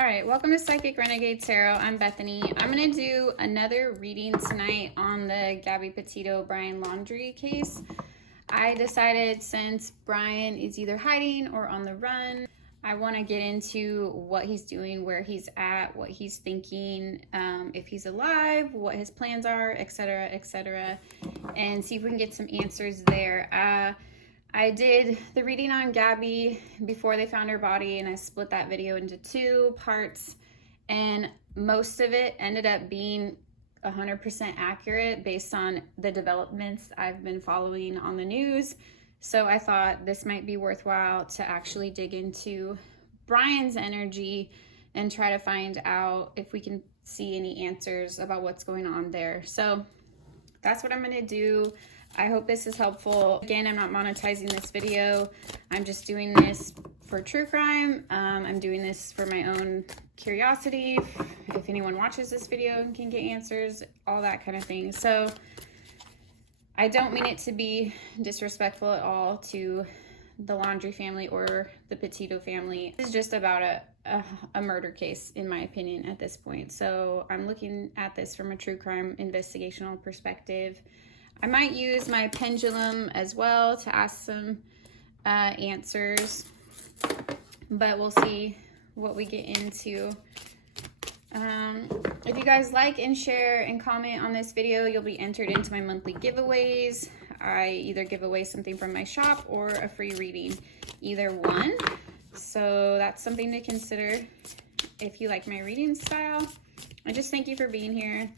All right, welcome to Psychic Renegade Tarot. I'm Bethany. I'm going to do another reading tonight on the Gabby Brian Laundrie case. I decided since Brian is either hiding or on the run, I want to get into what he's doing, where he's at, what he's thinking, if he's alive, what his plans are, etc., and see if we can get some answers there. I did the reading on Gabby before they found her body, and I split that video into 2 parts, and most of it ended up being 100% accurate based on the developments I've been following on the news. So I thought this might be worthwhile to actually dig into Brian's energy and try to find out if we can see any answers about what's going on there. So that's what I'm going to do. I hope this is helpful. Again, I'm not monetizing this video. I'm just doing this for true crime. I'm doing this for my own curiosity. If anyone watches this video and can get answers, all that kind of thing. So I don't mean it to be disrespectful at all to the Laundrie family or the Petito family. This is just about a murder case, in my opinion, at this point. So I'm looking at this from a true crime investigational perspective. I might use my pendulum as well to ask some answers, but we'll see what we get into. If you guys like and share and comment on this video, you'll be entered into my monthly giveaways. I either give away something from my shop or a free reading, either one. So that's something to consider if you like my reading style. I just thank you for being here.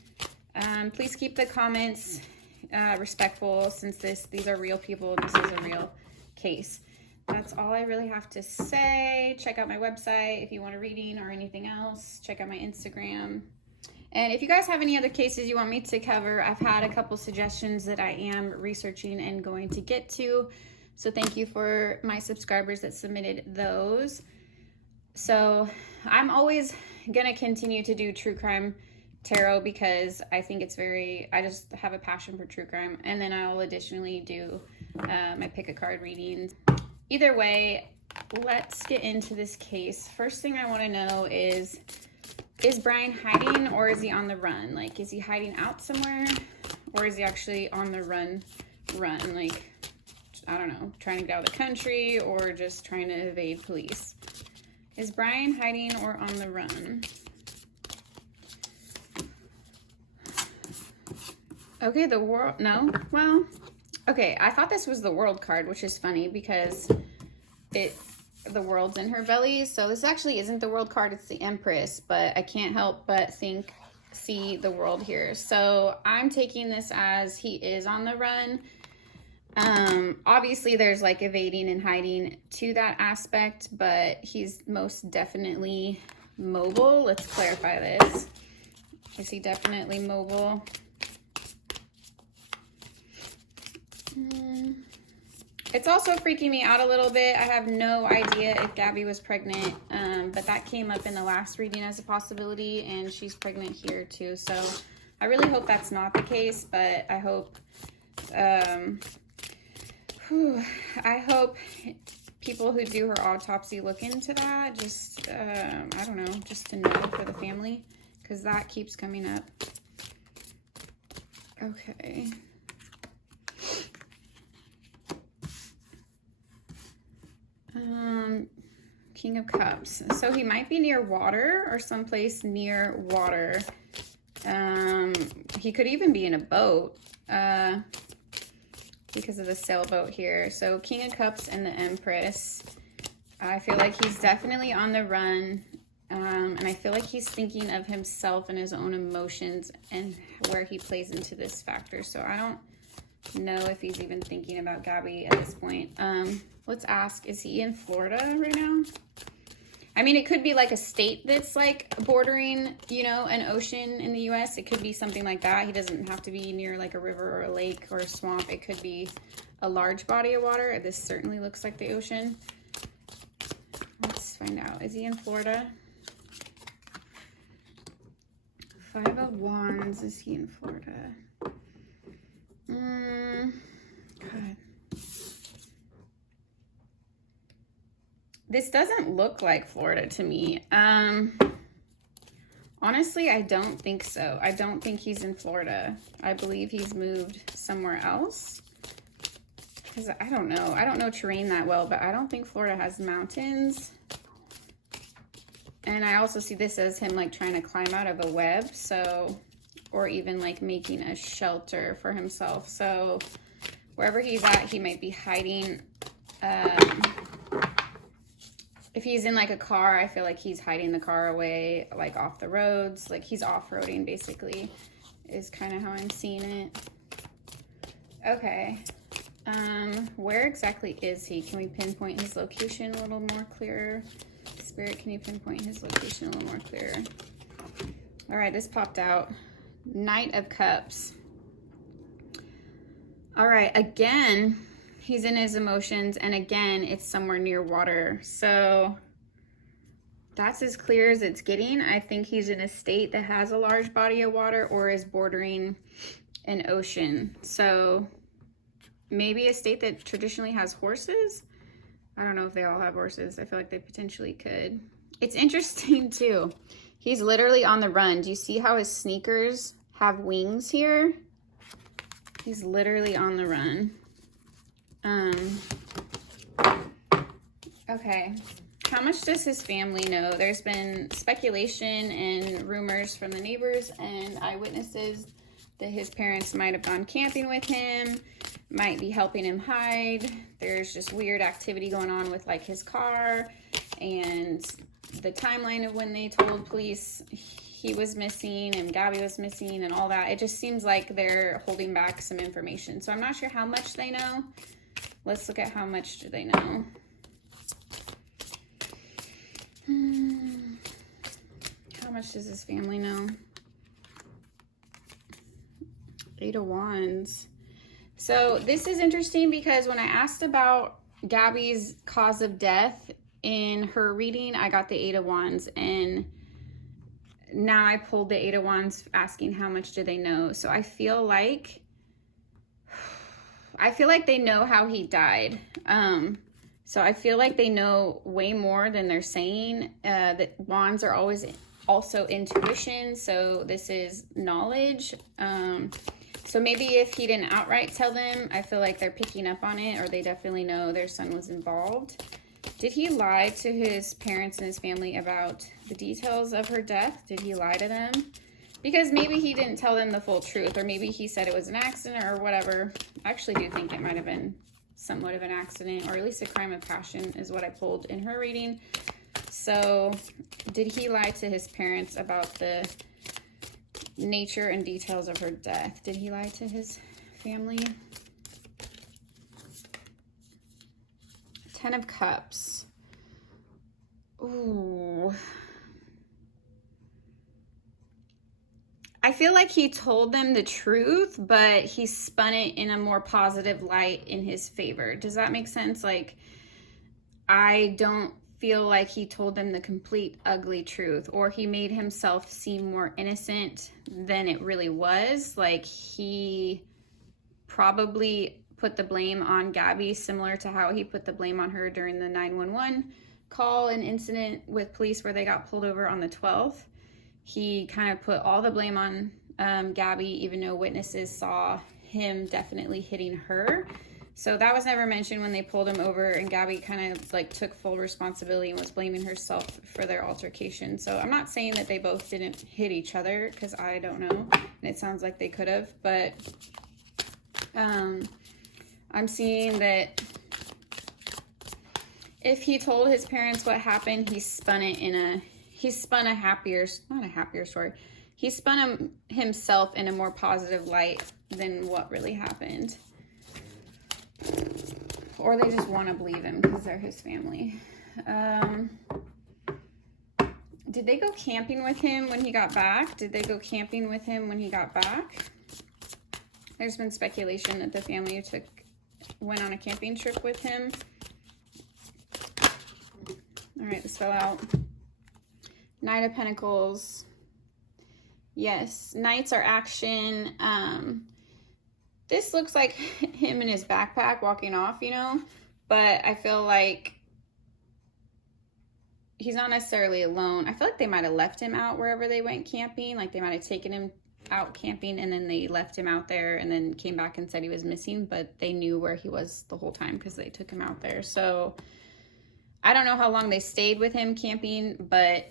Please keep the comments respectful, since these are real people. This is a real case. That's all I really have to say. Check out my website if you want a reading or anything else. Check out my Instagram. And if you guys have any other cases you want me to cover, I've had a couple suggestions that I am researching and going to get to. So thank you for my subscribers that submitted those. So I'm always going to continue to do true crime tarot because I think it's I just have a passion for true crime. And then I'll additionally do my pick a card readings. Either way, let's get into this case. First thing I want to know is Brian hiding or is he on the run? Like, is he hiding out somewhere or is he actually on the run? Like, I don't know, trying to get out of the country or just trying to evade police? Is Brian hiding or on the run? Okay, the world, no, well, okay, I thought this was the world card, which is funny because the world's in her belly. So this actually isn't the world card, it's the Empress, but I can't help but see the world here. So I'm taking this as he is on the run. Obviously there's like evading and hiding to that aspect, but he's most definitely mobile. Let's clarify this. Is he definitely mobile? It's also freaking me out a little bit. I have no idea if Gabby was pregnant, but that came up in the last reading as a possibility, and she's pregnant here too. So I really hope that's not the case, but I hope, I hope people who do her autopsy look into that. Just, I don't know, just to know for the family, because that keeps coming up. Okay. King of Cups. So he might be near water or someplace near water. He could even be in a boat because of the sailboat here. So King of Cups and the Empress. I feel like he's definitely on the run. And I feel like he's thinking of himself and his own emotions and where he plays into this factor. So I don't know if he's even thinking about Gabby at this point. Let's ask, is he in Florida right now? I mean, it could be like a state that's like bordering, you know, an ocean in the US. It could be something like that. He doesn't have to be near like a river or a lake or a swamp. It could be a large body of water. This certainly looks like the ocean. Let's find out. Is he in Florida? 5 of Wands. Is he in Florida? God. This doesn't look like Florida to me. Honestly, I don't think so. I don't think he's in Florida. I believe he's moved somewhere else. Because I don't know. I don't know terrain that well, but I don't think Florida has mountains. And I also see this as him like trying to climb out of a web. So, or even like making a shelter for himself. So wherever he's at, he might be hiding. If he's in like a car, I feel like he's hiding the car away, like off the roads, like he's off-roading basically, is kind of how I'm seeing it. Okay, where exactly is he? Can we pinpoint his location a little more clearer? Spirit, can you pinpoint his location a little more clearer? All right, this popped out. Knight of Cups. All right, again, he's in his emotions, and again, it's somewhere near water. So that's as clear as it's getting. I think he's in a state that has a large body of water or is bordering an ocean. So maybe a state that traditionally has horses. I don't know if they all have horses. I feel like they potentially could. It's interesting too. He's literally on the run. Do you see how his sneakers have wings here? He's literally on the run. Okay, how much does his family know? There's been speculation and rumors from the neighbors and eyewitnesses that his parents might have gone camping with him, might be helping him hide. There's just weird activity going on with like his car and the timeline of when they told police he was missing and Gabby was missing and all that. It just seems like they're holding back some information. So I'm not sure how much they know. Let's look at how much do they know. How much does his family know? 8 of Wands. So this is interesting because when I asked about Gabby's cause of death in her reading, I got the 8 of Wands, and now I pulled the 8 of Wands asking how much do they know. So I feel like they know how he died. So I feel like they know way more than they're saying. That wands are always also intuition, so this is knowledge. So maybe if he didn't outright tell them, I feel like they're picking up on it, or they definitely know their son was involved. Did he lie to his parents and his family about the details of her death? Did he lie to them? Because maybe he didn't tell them the full truth, or maybe he said it was an accident or whatever. I actually do think it might have been somewhat of an accident, or at least a crime of passion is what I pulled in her reading. So did he lie to his parents about the nature and details of her death? Did he lie to his family? 10 of Cups. Ooh. I feel like he told them the truth, but he spun it in a more positive light in his favor. Does that make sense? Like, I don't feel like he told them the complete ugly truth, or he made himself seem more innocent than it really was. Like, he probably put the blame on Gabby, similar to how he put the blame on her during the 911 call and incident with police where they got pulled over on the 12th. He kind of put all the blame on Gabby, even though witnesses saw him definitely hitting her. So that was never mentioned when they pulled him over, and Gabby kind of like took full responsibility and was blaming herself for their altercation. So I'm not saying that they both didn't hit each other, because I don't know, and it sounds like they could have, but I'm seeing that if he told his parents what happened, he spun a happier, not a happier story. He spun himself in a more positive light than what really happened. Or they just want to believe him because they're his family. Did they go camping with him when he got back? Did they go camping with him when he got back? There's been speculation that the family went on a camping trip with him. All right, this fell out. Knight of Pentacles. Yes, knights are action. This looks like him in his backpack walking off, you know, but I feel like he's not necessarily alone. I feel like they might have left him out wherever they went camping. Like they might have taken him out camping and then they left him out there and then came back and said he was missing, but they knew where he was the whole time because they took him out there. So I don't know how long they stayed with him camping, but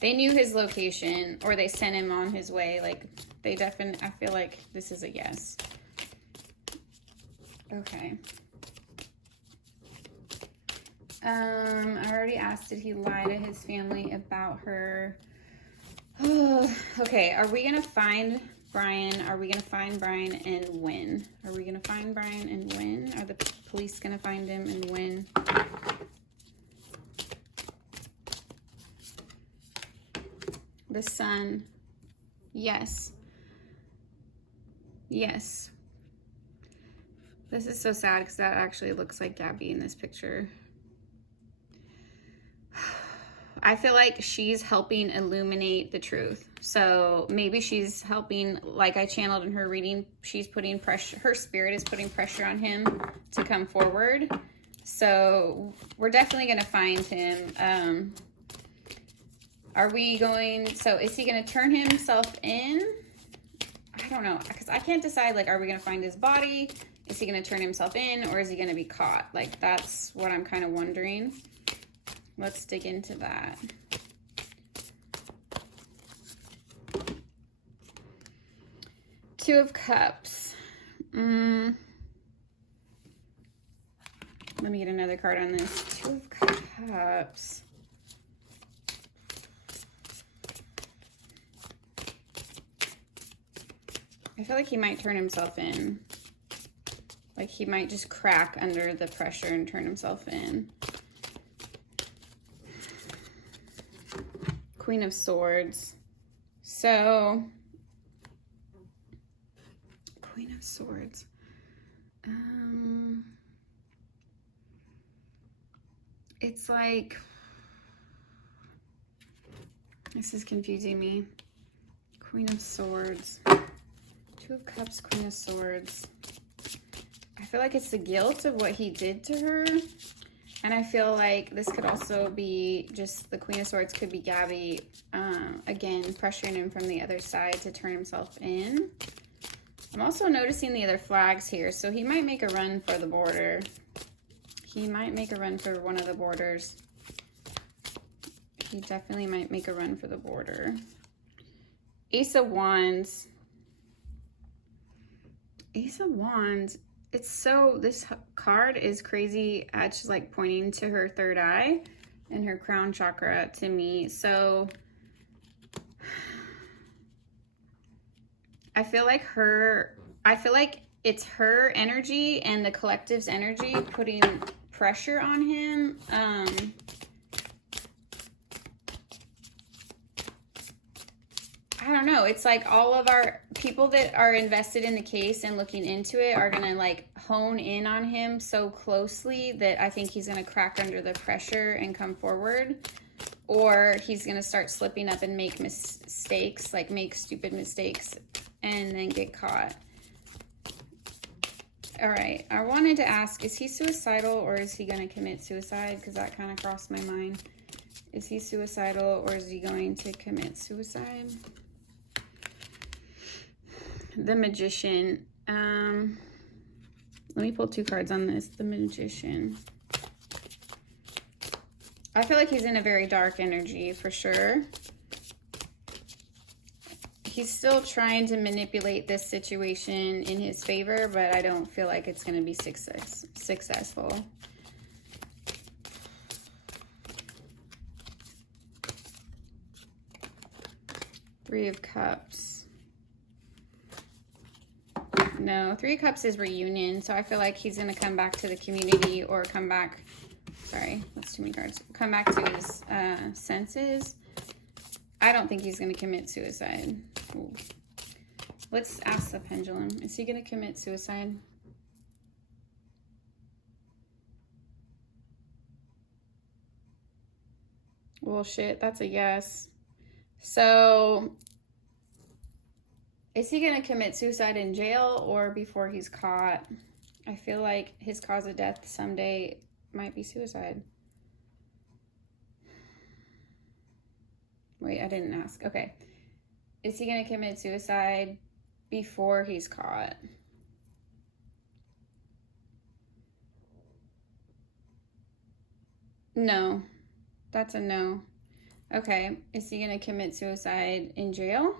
they knew his location, or they sent him on his way. Like they definitely, I feel like this is a yes. Okay. I already asked, did he lie to his family about her? Oh, okay, are we gonna find Brian? Are we gonna find Brian and when? Are we gonna find Brian and when? Are the police gonna find him and when? The sun. Yes. Yes. This is so sad because that actually looks like Gabby in this picture. I feel like she's helping illuminate the truth. So maybe she's helping, like I channeled in her reading, she's putting pressure, her spirit is putting pressure on him to come forward. So we're definitely going to find him. Are we going, so is he going to turn himself in? I don't know, because I can't decide, like, are we going to find his body? Is he going to turn himself in, or is he going to be caught? Like, that's what I'm kind of wondering. Let's dig into that. Two of Cups. Let me get another card on this. Two of Cups. I feel like he might turn himself in. Like he might just crack under the pressure and turn himself in. Queen of Swords. So, Queen of Swords. It's like, this is confusing me. Queen of Swords. Two of Cups, Queen of Swords. I feel like it's the guilt of what he did to her. And I feel like this could also be just the Queen of Swords could be Gabby, again, pressuring him from the other side to turn himself in. I'm also noticing the other flags here. So he might make a run for the border. He might make a run for one of the borders. He definitely might make a run for the border. Ace of Wands. Ace of Wands. It's so, this card is crazy. It's just like pointing to her third eye and her crown chakra to me. So I feel like it's her energy and the collective's energy putting pressure on him. I don't know. It's like all of our people that are invested in the case and looking into it are going to like hone in on him so closely that I think he's going to crack under the pressure and come forward, or he's going to start slipping up and make mistakes, like make stupid mistakes and then get caught. All right. I wanted to ask, is he suicidal or is he going to commit suicide? Because that kind of crossed my mind. Is he suicidal or is he going to commit suicide? The Magician. Let me pull two cards on this. The Magician. I feel like he's in a very dark energy for sure. He's still trying to manipulate this situation in his favor, but I don't feel like it's going to be successful. Three of Cups. No, Three of Cups is reunion, so I feel like he's going to come back to the community or come back, sorry, that's too many cards, come back to his senses. I don't think he's going to commit suicide. Ooh. Let's ask the Pendulum. Is he going to commit suicide? Well, shit, that's a yes. So, is he going to commit suicide in jail or before he's caught? I feel like his cause of death someday might be suicide. Wait, I didn't ask. Okay. Is he going to commit suicide before he's caught? No. That's a no. Okay. Is he going to commit suicide in jail?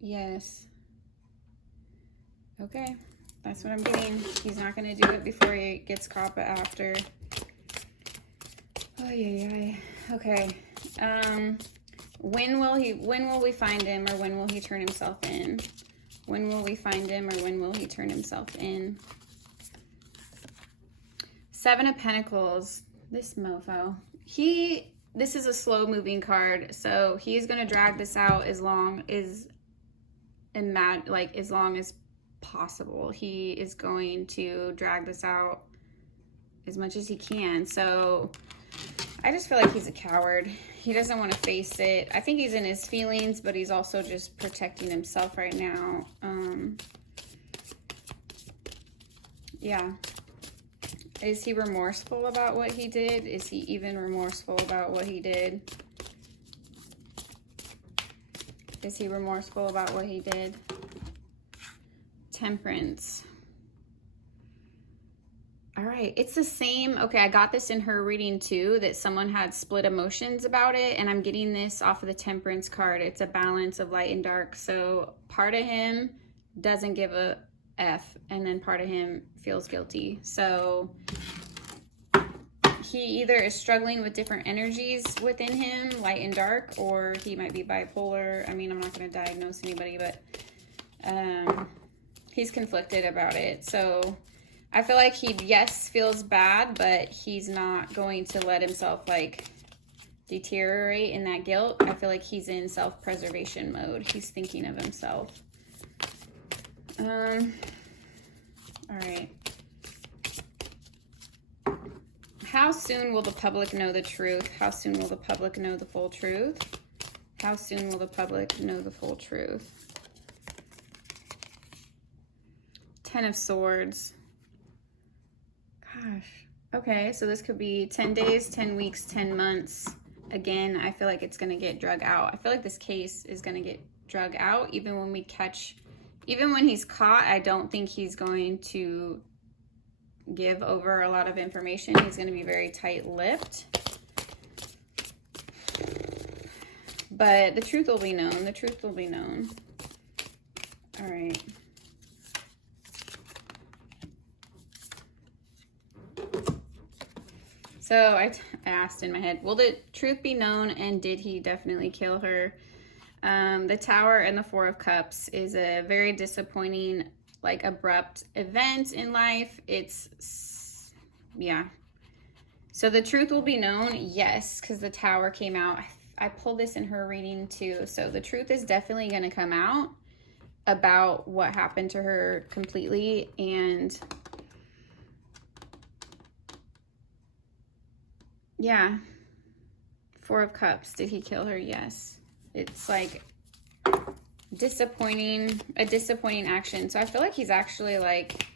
Yes. Okay. That's what I'm getting. He's not going to do it before he gets caught, but after. Oh, yeah. Okay. When will we find him, or when will he turn himself in? When will we find him, or when will he turn himself in? 7 of Pentacles. This mofo. This is a slow moving card, so he's going to drag this out as long as possible. He is going to drag this out as much as he can. So I just feel like he's a coward. He doesn't want to face it. I think he's in his feelings, but he's also just protecting himself right now. Yeah. Is he remorseful about what he did? Is he even remorseful about what he did? Is he remorseful about what he did? Temperance. All right, it's the same. Okay, I got this in her reading too, that someone had split emotions about it, and I'm getting this off of the Temperance card. It's a balance of light and dark. So part of him doesn't give a F, and then part of him feels guilty. So he either is struggling with different energies within him, light and dark, or he might be bipolar. I mean, I'm not going to diagnose anybody, but he's conflicted about it. So I feel like he, yes, feels bad, but he's not going to let himself like deteriorate in that guilt. I feel like he's in self-preservation mode. He's thinking of himself. All right. How soon will the public know the truth? How soon will the public know the full truth? How soon will the public know the full truth? 10 of Swords. Gosh. Okay, so this could be 10 days, 10 weeks, 10 months. Again, I feel like it's going to get drug out. I feel like this case is going to get drug out even when he's caught. I don't think he's going to give over a lot of information. He's going to be very tight-lipped. But the truth will be known. The truth will be known. All right. So I asked in my head, will the truth be known, and did he definitely kill her? The Tower and the Four of Cups is a very disappointing, like, abrupt event in life. Yeah. So the truth will be known, yes, because the Tower came out. I pulled this in her reading too. So the truth is definitely going to come out about what happened to her completely. And yeah, Four of Cups. Did he kill her? Yes. It's like a disappointing action. So I feel like he's actually like,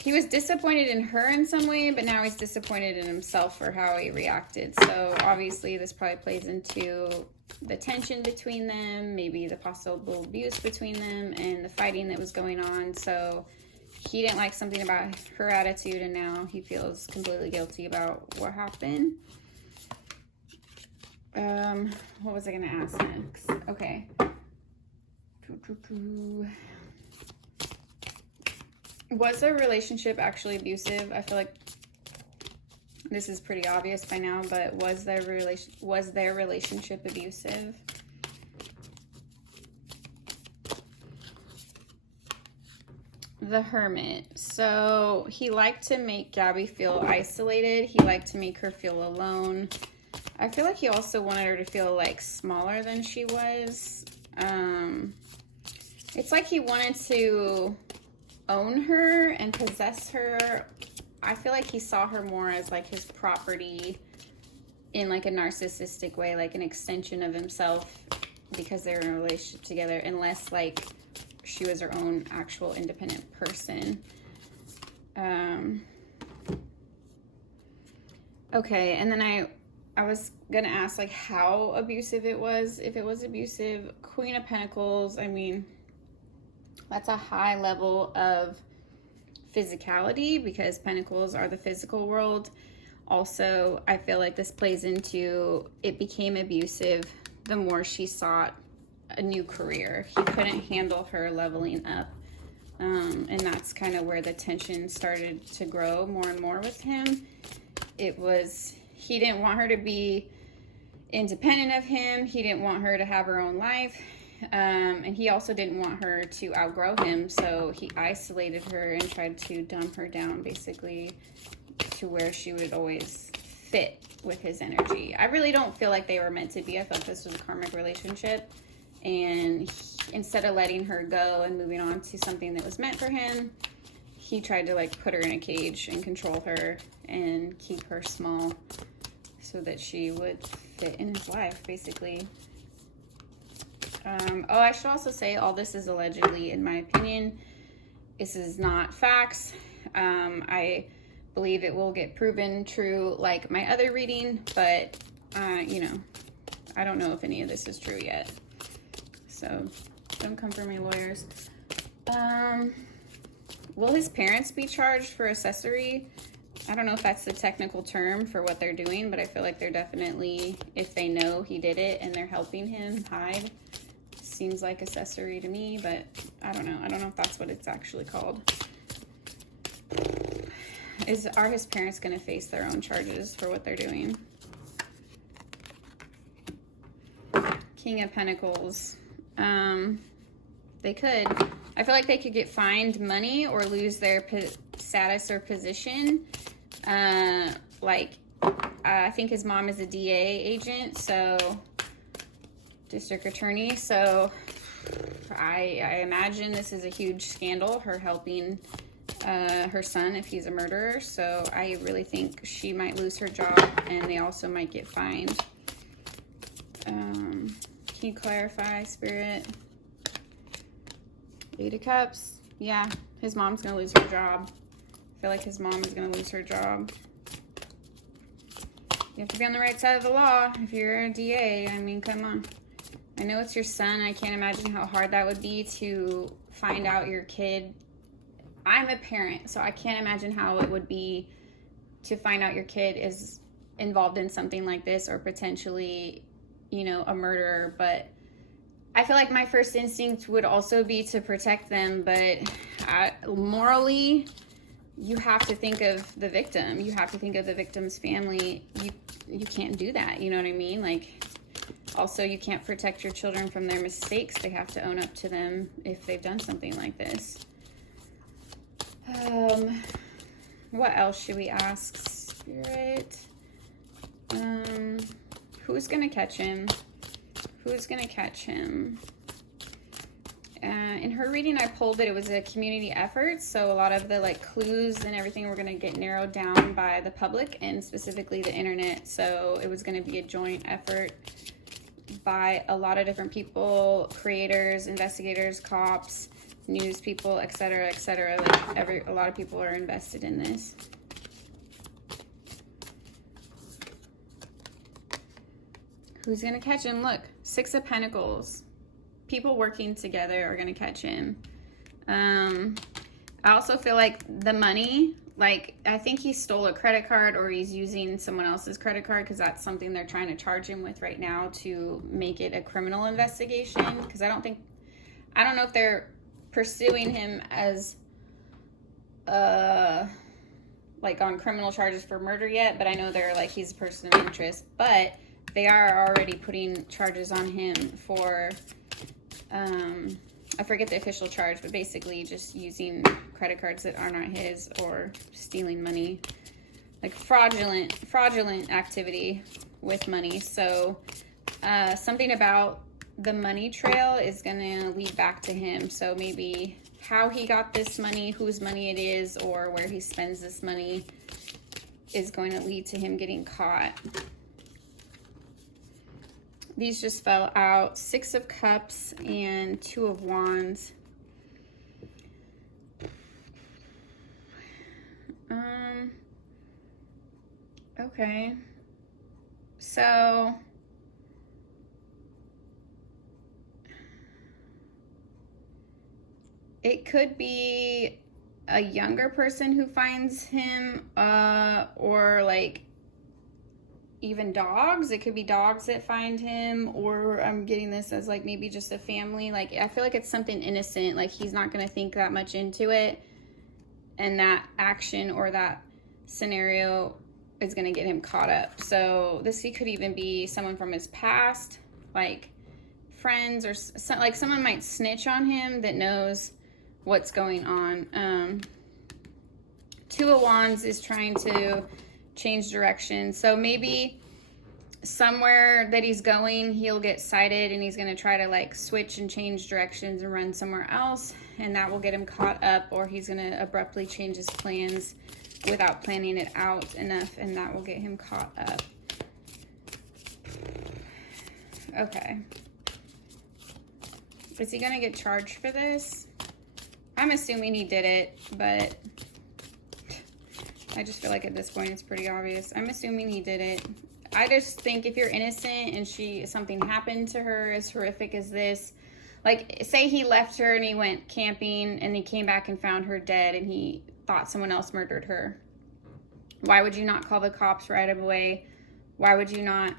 he was disappointed in her in some way, but now he's disappointed in himself for how he reacted. So obviously this probably plays into the tension between them, maybe the possible abuse between them, and the fighting that was going on. So he didn't like something about her attitude, and now he feels completely guilty about what happened. What was I going to ask next? Okay. Was their relationship actually abusive? I feel like this is pretty obvious by now, but was their relationship abusive? The Hermit. So he liked to make Gabby feel isolated. He liked to make her feel alone. I feel like he also wanted her to feel like smaller than she was. It's like he wanted to own her and possess her. I feel like he saw her more as like his property in like a narcissistic way, like an extension of himself, because they were in a relationship together, unless like she was her own actual independent person. Okay, and then I was gonna ask like how abusive it was. If it was abusive, Queen of Pentacles, I mean, that's a high level of physicality because Pentacles are the physical world. Also, I feel like this plays into it became abusive the more she sought a new career. He couldn't handle her leveling up. And that's kind of where the tension started to grow more and more with him. It was, he didn't want her to be independent of him. He didn't want her to have her own life. And he also didn't want her to outgrow him. So he isolated her and tried to dumb her down basically to where she would always fit with his energy. I really don't feel like they were meant to be. I felt this was a karmic relationship. And instead of letting her go and moving on to something that was meant for him, he tried to like put her in a cage and control her and keep her small so that she would fit in his life, basically. Oh, I should also say all this is allegedly, in my opinion. This is not facts. I believe it will get proven true like my other reading, but, you know, I don't know if any of this is true yet. So don't come for me, lawyers. Will his parents be charged for accessory? I don't know if that's the technical term for what they're doing, but I feel like they're definitely, if they know he did it and they're helping him hide, seems like accessory to me, but I don't know. I don't know if that's what it's actually called. Are his parents going to face their own charges for what they're doing? King of Pentacles. They could. I feel like they could get fined money or lose their status or position. I think his mom is a DA agent, so district attorney. So I imagine this is a huge scandal, her helping her son if he's a murderer. So I really think she might lose her job and they also might get fined. Can you clarify, Spirit? 8 of Cups. Yeah, his mom's gonna lose her job. I feel like his mom is gonna lose her job. You have to be on the right side of the law if you're a DA. I mean, come on. I know it's your son. I can't imagine how hard that would be to find out your kid. I'm a parent, so I can't imagine how it would be to find out your kid is involved in something like this or potentially, you know, a murderer. But I feel like my first instinct would also be to protect them, but morally, you have to think of the victim. You have to think of the victim's family. You can't do that, you know what I mean? Like, also, you can't protect your children from their mistakes. They have to own up to them if they've done something like this. What else should we ask, Spirit? Who's gonna catch him? Who's gonna catch him? In her reading, I pulled that it was a community effort, so a lot of the like clues and everything were gonna get narrowed down by the public and specifically the internet. So it was gonna be a joint effort by a lot of different people, creators, investigators, cops, news people, etc., etc. Like a lot of people are invested in this. Who's gonna catch him? Look, 6 of Pentacles. People working together are gonna catch him. I also feel like the money, like I think he stole a credit card or he's using someone else's credit card because that's something they're trying to charge him with right now to make it a criminal investigation. Because I don't know if they're pursuing him as like on criminal charges for murder yet, but I know they're like he's a person of interest, but they are already putting charges on him for I forget the official charge, but basically just using credit cards that are not his or stealing money, like fraudulent activity with money. So something about the money trail is gonna lead back to him. So maybe how he got this money, whose money it is, or where he spends this money is going to lead to him getting caught. These just fell out. 6 of Cups and 2 of Wands. Okay. Okay. So it could be a younger person who finds him, or like even dogs. It could be dogs that find him, or I'm getting this as like maybe just a family. Like, I feel like it's something innocent. Like, he's not going to think that much into it, and that action or that scenario is going to get him caught up. So this could even be someone from his past, like friends, or like someone might snitch on him that knows what's going on. Two of Wands is trying to change direction. So maybe somewhere that he's going, he'll get sighted and he's going to try to like switch and change directions and run somewhere else, and that will get him caught up, or he's going to abruptly change his plans without planning it out enough, and that will get him caught up. Okay. Is he going to get charged for this? I'm assuming he did it, but I just feel like at this point it's pretty obvious. I'm assuming he did it. I just think if you're innocent and something happened to her as horrific as this, like say he left her and he went camping and he came back and found her dead and he thought someone else murdered her. Why would you not call the cops right away? Why would you not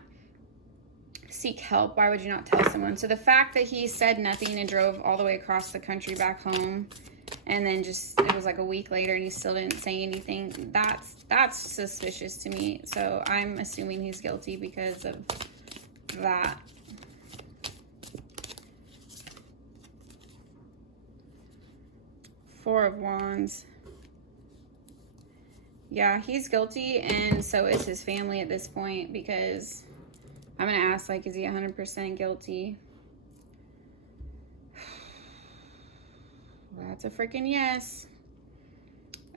seek help? Why would you not tell someone? So the fact that he said nothing and drove all the way across the country back home, and then just it was like a week later and he still didn't say anything, that's suspicious to me. So I'm assuming he's guilty because of that. Four of Wands. Yeah, he's guilty, and so is his family at this point, because I'm going to ask, like, is he 100% guilty? That's a freaking yes.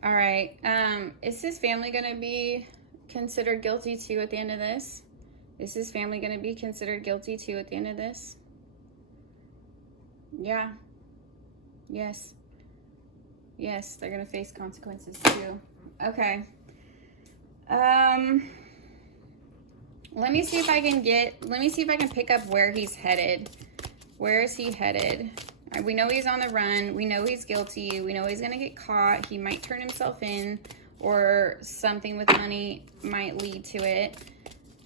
All right. Is his family going to be considered guilty too at the end of this? Is his family going to be considered guilty too at the end of this? Yeah. Yes. Yes, they're going to face consequences too. Okay. Let me see if I can pick up where he's headed. Where is he headed? We know he's on the run. We know he's guilty. We know he's going to get caught. He might turn himself in, or something with money might lead to it.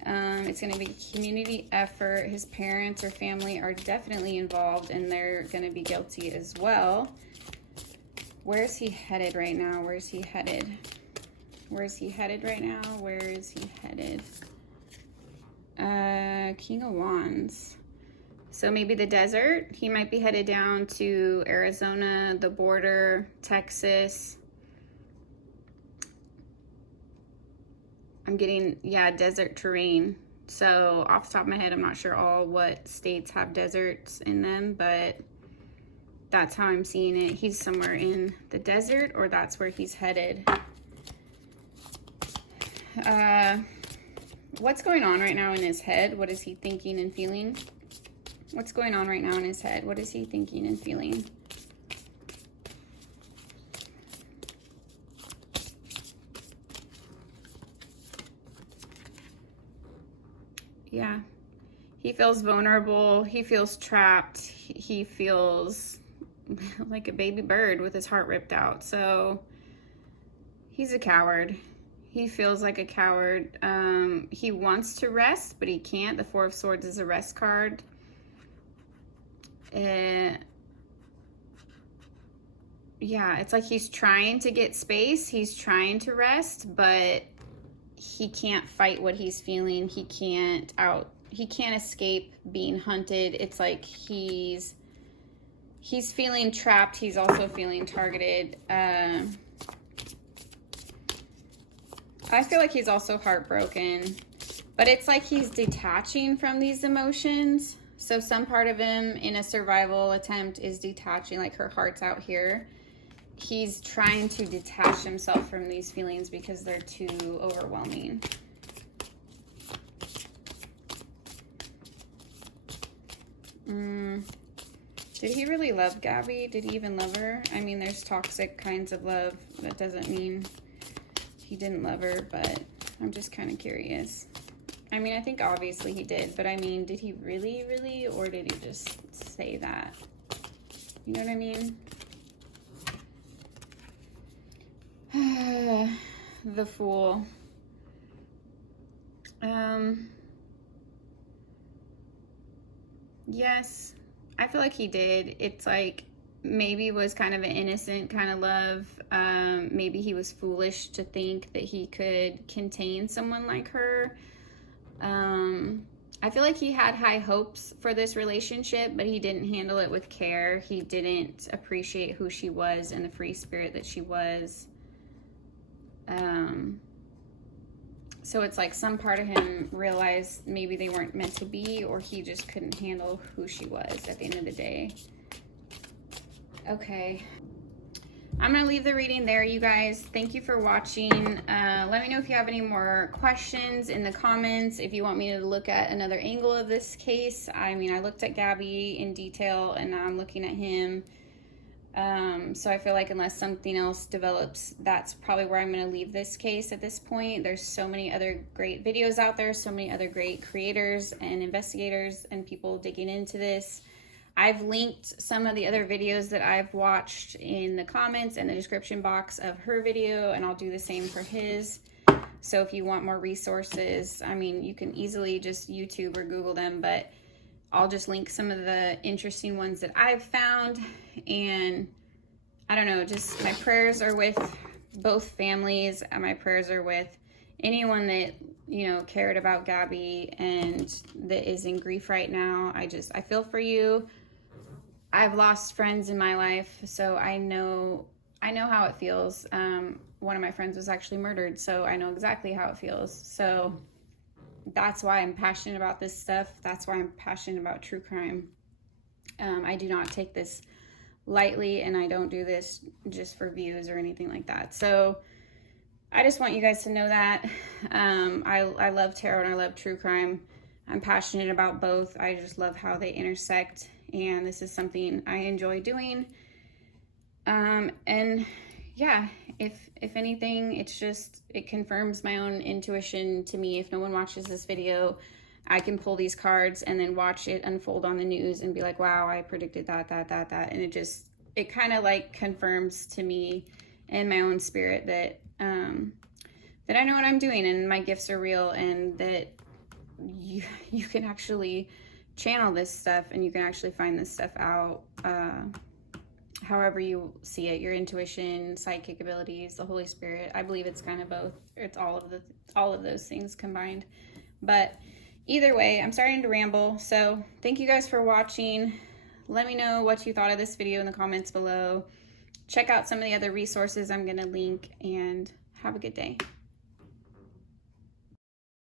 It's going to be a community effort. His parents or family are definitely involved, and they're going to be guilty as well. Where is he headed right now? Where is he headed? Where is he headed right now? Where is he headed? King of Wands. So maybe the desert. He might be headed down to Arizona, the border, Texas. I'm getting, yeah, desert terrain. So off the top of my head, I'm not sure what states have deserts in them, but that's how I'm seeing it. He's somewhere in the desert, or that's where he's headed. What's going on right now in his head? What is he thinking and feeling? What's going on right now in his head? What is he thinking and feeling? Yeah. He feels vulnerable. He feels trapped. He feels like a baby bird with his heart ripped out. So he's a coward. He feels like a coward. He wants to rest, but he can't. The Four of Swords is a rest card. Yeah, it's like he's trying to get space. He's trying to rest, but he can't fight what he's feeling. He can't escape being hunted. It's like he's feeling trapped. He's also feeling targeted. I feel like he's also heartbroken, but it's like he's detaching from these emotions. So some part of him in a survival attempt is detaching, like her heart's out here. He's trying to detach himself from these feelings because they're too overwhelming. Did he really love Gabby? Did he even love her? I mean, there's toxic kinds of love. That doesn't mean he didn't love her, but I'm just kind of curious. I mean, I think obviously he did, but I mean, did he really, or did he just say that? You know what I mean? The Fool. Yes, I feel like he did. It's like, maybe it was kind of an innocent kind of love. Maybe he was foolish to think that he could contain someone like her. I feel like he had high hopes for this relationship, but he didn't handle it with care. He didn't appreciate who she was and the free spirit that she was. So it's like some part of him realized maybe they weren't meant to be, or he just couldn't handle who she was at the end of the day. Okay. I'm going to leave the reading there, you guys. Thank you for watching. Let me know if you have any more questions in the comments. If you want me to look at another angle of this case. I mean, I looked at Gabby in detail, and now I'm looking at him. So I feel like unless something else develops, that's probably where I'm going to leave this case at this point. There's so many other great videos out there, so many other great creators and investigators and people digging into this. I've linked some of the other videos that I've watched in the comments and the description box of her video, and I'll do the same for his. So if you want more resources, I mean, you can easily just YouTube or Google them, but I'll just link some of the interesting ones that I've found. And I don't know, just my prayers are with both families, and my prayers are with anyone that, you know, cared about Gabby and that is in grief right now. I feel for you. I've lost friends in my life, so I know how it feels. One of my friends was actually murdered, so I know exactly how it feels. So that's why I'm passionate about this stuff. That's why I'm passionate about true crime. I do not take this lightly, and I don't do this just for views or anything like that. So I just want you guys to know that. I love tarot and I love true crime. I'm passionate about both. I just love how they intersect, and this is something I enjoy doing. And yeah, if anything, it confirms my own intuition to me. If no one watches this video, I can pull these cards and then watch it unfold on the news and be like, wow, I predicted that. And it kind of like confirms to me in my own spirit that I know what I'm doing, and my gifts are real, and that you can actually channel this stuff, and you can actually find this stuff out however you see it. Your intuition, psychic abilities, the Holy Spirit. I believe it's kind of both. It's all of those things combined. But either way, I'm starting to ramble. So thank you guys for watching. Let me know what you thought of this video in the comments below. Check out some of the other resources I'm going to link, and have a good day.